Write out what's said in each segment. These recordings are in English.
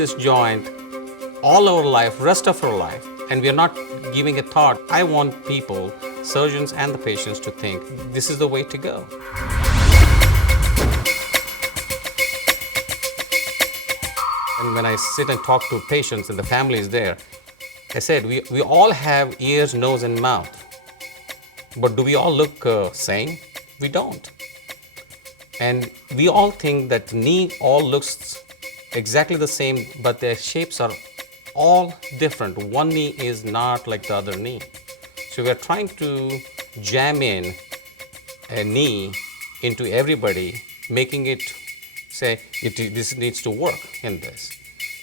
this joint all our life, rest of our life, and we are not giving a thought. I want people, surgeons and the patients, to think this is the way to go. And when I sit and talk to patients and the families there, I said, we all have ears, nose, and mouth. But do we all look same? We don't. And we all think that knee all looks exactly the same, but their shapes are all different. One knee is not like the other knee. So we are trying to jam in a knee into everybody, making it say, this needs to work in this.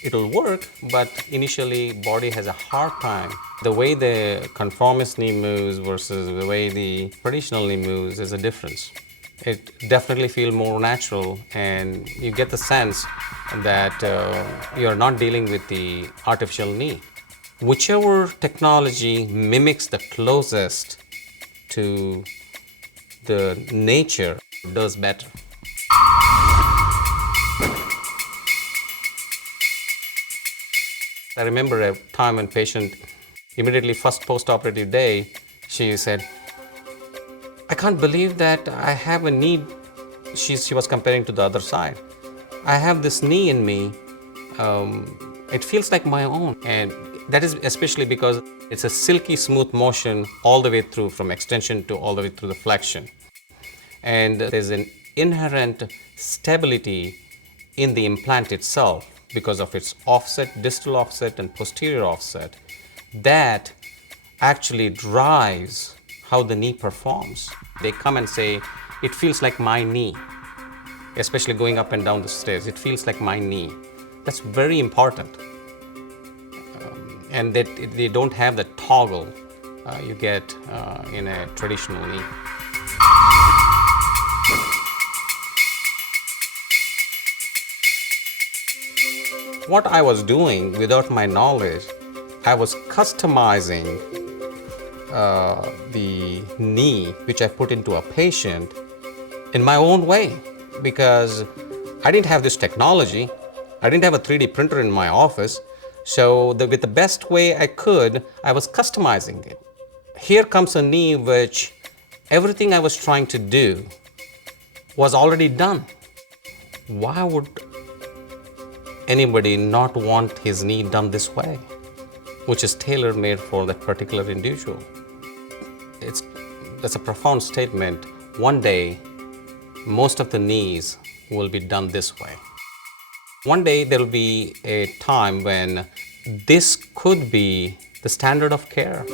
It'll work, but initially body has a hard time. The way the conformist knee moves versus the way the traditional knee moves is a difference. It definitely feels more natural, and you get the sense that you're not dealing with the artificial knee. Whichever technology mimics the closest to the nature does better. I remember a time when patient, immediately first post-operative day, she said, I can't believe that I have a knee. She was comparing to the other side. I have this knee in me. It feels like my own. And that is especially because it's a silky smooth motion all the way through, from extension to all the way through the flexion. And there's an inherent stability in the implant itself because of its offset, distal offset and posterior offset, that actually drives how the knee performs. They come and say, it feels like my knee, especially going up and down the stairs. It feels like my knee. That's very important. And that they don't have the toggle you get in a traditional knee. What I was doing without my knowledge, I was customizing the knee which I put into a patient in my own way, because I didn't have this technology. I didn't have a 3D printer in my office. So with the best way I could, I was customizing it. Here comes a knee which everything I was trying to do was already done. Why would anybody not want his knee done this way, which is tailor-made for that particular individual? That's a profound statement. One day, most of the knees will be done this way. One day there will be a time when this could be the standard of care.